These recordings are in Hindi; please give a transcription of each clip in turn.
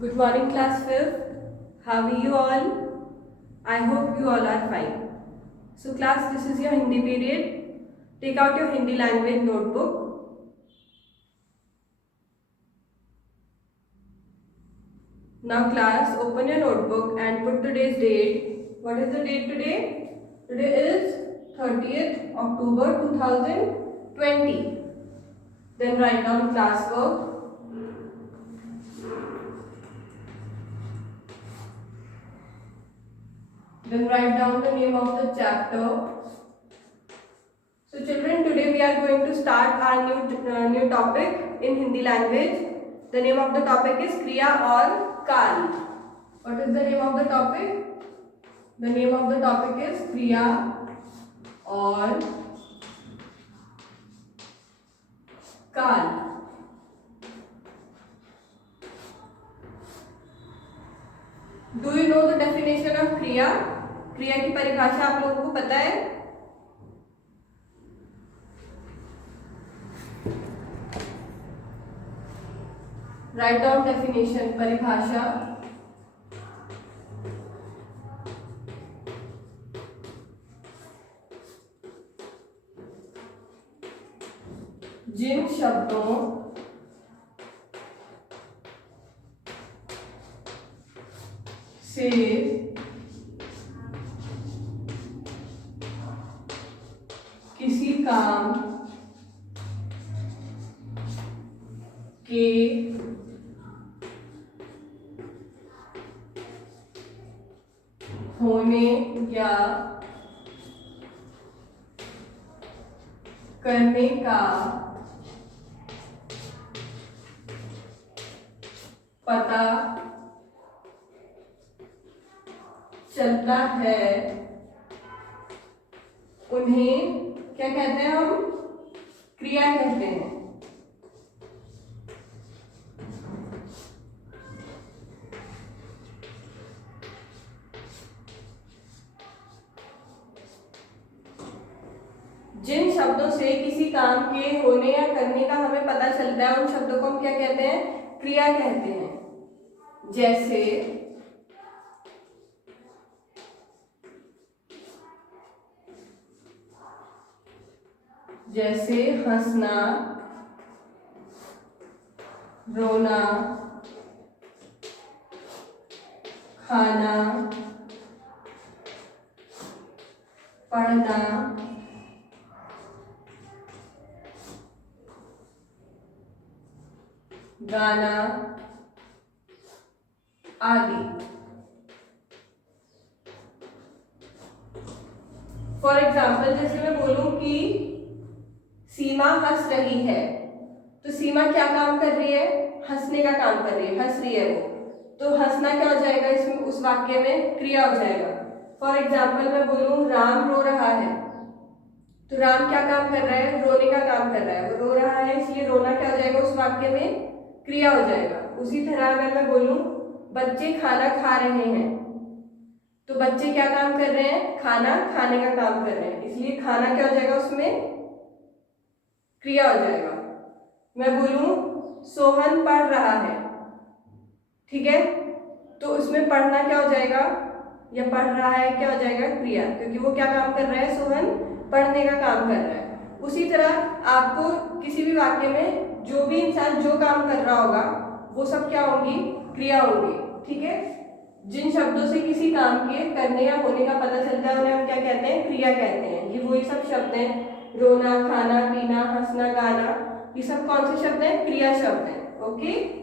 Good morning, class 5th. How are you all? I hope you all are fine. So, class, this is your Hindi period. Take out your Hindi language notebook. Now, class, open your notebook and put today's date. What is the date today? Today is 30th October 2020. Then write down classwork. Then write down the name of the chapter. So children, today we are going to start our new topic in Hindi language. The name of the topic is Kriya or Kal. What is the name of the topic? The name of the topic is Kriya or Kal. Do you know the definition of Kriya? क्रिया की परिभाषा आप लोगों को पता है? Write down definition, परिभाषा. जिन शब्दों से किसी काम के होने या करने का पता चलता है, उन्हें क्या कहते हैं? हम क्रिया कहते हैं. जिन शब्दों से किसी काम के होने या करने का हमें पता चलता है, उन शब्दों को हम क्या कहते हैं? क्रिया कहते हैं. जैसे हंसना, रोना, खाना, पढ़ना, गाना आदि. फॉर एग्जाम्पल, जैसे मैं बोलूं कि सीमा हंस रही है, तो सीमा क्या काम कर रही है? हंसने का काम कर रही है, हंस रही है वो. तो हंसना क्या हो जाएगा इसमें? उस वाक्य में क्रिया हो जाएगा. फॉर एग्जाम्पल मैं बोलूं राम रो रहा है, तो राम क्या काम कर रहा है? रोने का काम कर रहा है. वो रो रहा है, इसलिए रोना क्या हो जाएगा? उस वाक्य में क्रिया हो जाएगा. उसी तरह अगर मैं बोलूं बच्चे खाना खा रहे हैं, तो बच्चे क्या काम कर रहे हैं? खाना खाने का काम कर रहे हैं, इसलिए खाना क्या हो जाएगा? उसमें क्रिया हो जाएगा. मैं बोलूं सोहन पढ़ रहा है, ठीक है, तो उसमें पढ़ना क्या हो जाएगा? या पढ़ रहा है क्या हो जाएगा? क्रिया, क्योंकि वो क्या काम कर रहा है? सोहन पढ़ने का काम कर रहा है. उसी तरह आपको किसी भी वाक्य में जो भी इंसान जो काम कर रहा होगा, वो सब क्या होंगी? क्रिया होंगी. ठीक है. जिन शब्दों से किसी काम के करने या होने का पता चलता है, उन्हें हम क्या कहते हैं? क्रिया कहते हैं. ये वही सब शब्द हैं. रोना, खाना, पीना, हंसना, गाना, ये सब कौन से शब्द हैं? क्रिया शब्द हैं. ओके.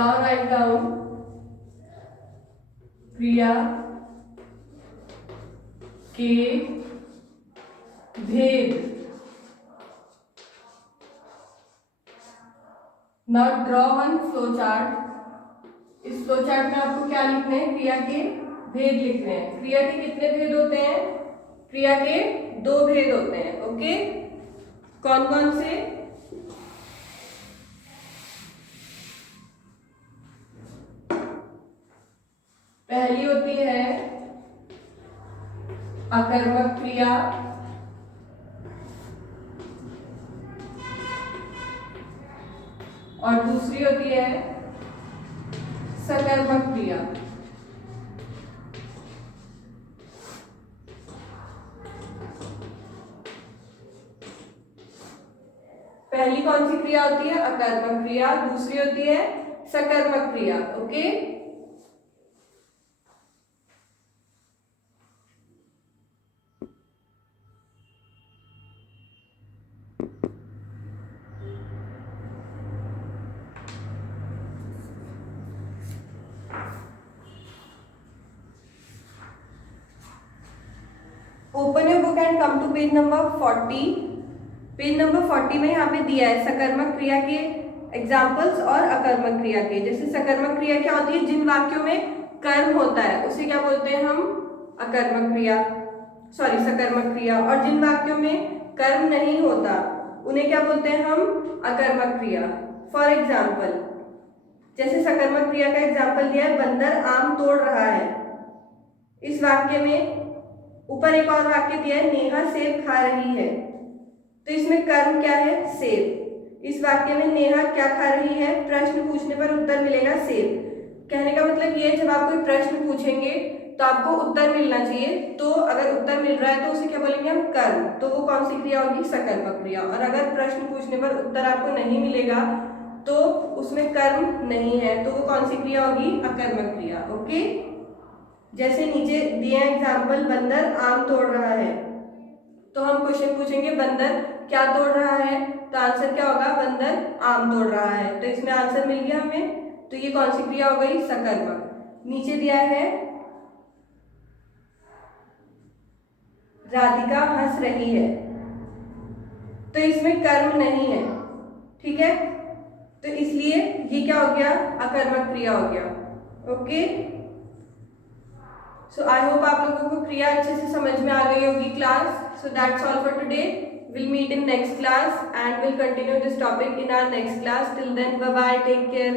नाउ राइट डाउन क्रिया के भेद। Now draw one flow chart. इस फ्लो चार्ट में आपको क्या लिखने हैं? क्रिया के भेद लिखने हैं। क्रिया के कितने भेद होते हैं? क्रिया के 2 भेद होते हैं। ओके, कौन कौन से? पहली होती है अकर्मक क्रिया, और दूसरी होती है सकर्मक क्रिया। पहली कौन सी क्रिया होती है? अकर्मक क्रिया। दूसरी होती है सकर्मक क्रिया। Okay, open your book and come to page number 40। Page number 40 में यहाँ पे दिया है सकर्मक क्रिया के एग्जाम्पल्स और अकर्मक क्रिया के। जैसे सकर्मक क्रिया क्या होती है? जिन वाक्यों में कर्म होता है उसे क्या बोलते हैं हम? अकर्मक क्रिया, सॉरी सकर्मक क्रिया। और जिन वाक्यों में कर्म नहीं होता उन्हें क्या बोलते हैं हम? अकर्मक क्रिया। फॉर एग्जाम्पल, जैसे सकर्मक क्रिया का एग्जाम्पल दिया है, बंदर आम तोड़ रहा है। इस वाक्य में ऊपर एक और वाक्य दिया है, नेहा सेब खा रही है। तो इसमें कर्म क्या है? सेब। इस वाक्य में नेहा क्या खा रही है? प्रश्न पूछने पर उत्तर मिलेगा सेब। कहने का मतलब ये है, जब आप कोई प्रश्न पूछेंगे तो आपको उत्तर मिलना चाहिए। तो अगर उत्तर मिल रहा है तो उसे क्या बोलेंगे हम? कर्म। तो वो कौन सी क्रिया होगी? सकर्मक क्रिया। और अगर प्रश्न पूछने पर उत्तर आपको नहीं मिलेगा तो उसमें कर्म नहीं है, तो वो कौन सी क्रिया होगी? अकर्मक क्रिया। ओके, जैसे नीचे दिए एग्जाम्पल, बंदर आम तोड़ रहा है, तो हम क्वेश्चन पूछेंगे बंदर क्या तोड़ रहा है? तो आंसर क्या होगा? बंदर आम तोड़ रहा है। तो इसमें आंसर मिल गया हमें। तो ये कौन सी क्रिया हो गई? सकर्मक। नीचे दिया है राधिका हंस रही है, तो इसमें कर्म नहीं है, ठीक है, तो इसलिए ये क्या हो गया? अकर्मक क्रिया हो गया। ओके, सो आई होप आप लोगों को क्रिया अच्छे से समझ में आ गई होगी class. So that's all for today. Will meet in next class and will continue this topic in our next class. Till then, bye bye, take care.